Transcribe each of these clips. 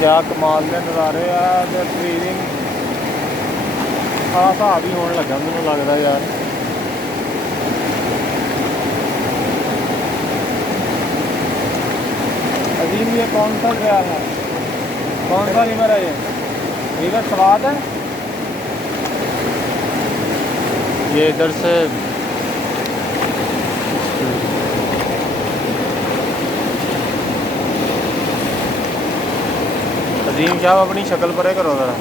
क्या कमाल के नज़ारे आ ट्रीविंग हाँ हिसाब ही होने लगा मैनू लगता यार। अजीम ये कौन सा दरिया है, कौन सा रिवर है ये? रिवर स्वाद है। ये इधर से अजीम साहब अपनी शक्ल परे करो ज़रा।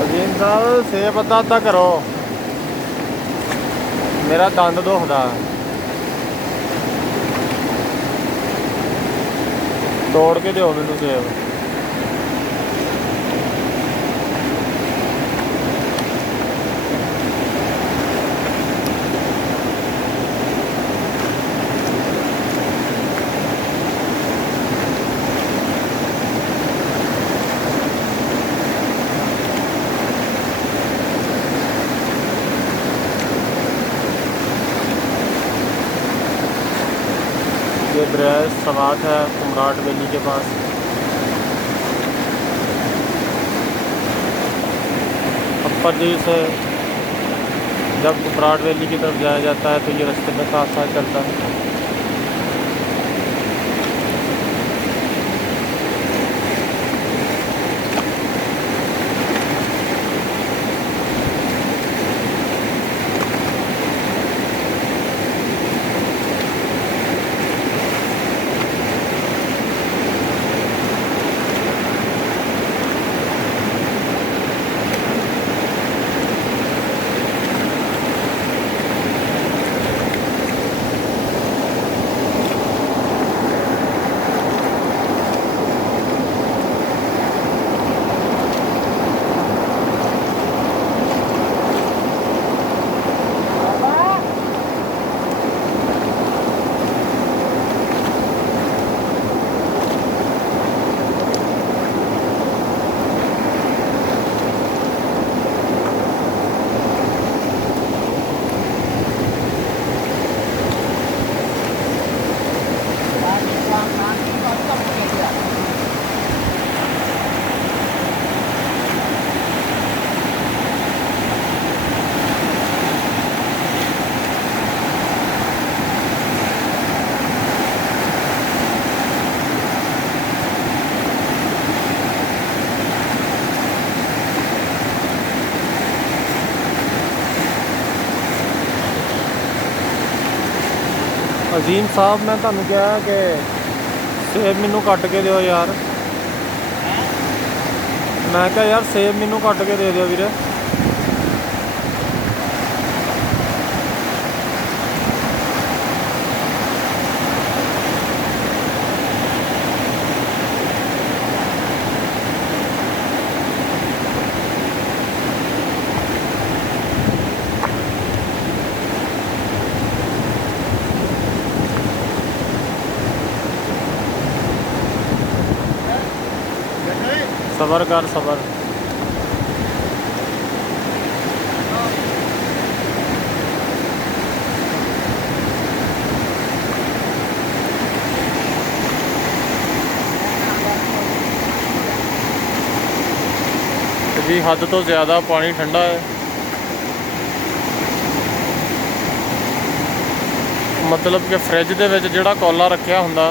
अजीम साहब सेब अद्धा अद्धा करो, मेरा दंद दुखदा। तोड़ के दो मैनू सेब। ये दरिया सवात है कुमराट वैली के पास। अप्पर से जब कुमराट वैली की तरफ जाया जाता है तो ये रास्ते में साथ साथ चलता है। अजीम साहब मैं तुहानू कहा कि सेब मैनू कट के दो यार। मैं क्या यार सेब मैनू कट के दे दो वीरे। सबर कर सबर। जी हद तो ज़्यादा पानी ठंडा है, मतलब कि फ्रिज दे विच जिहड़ा कौला रखिया हुंदा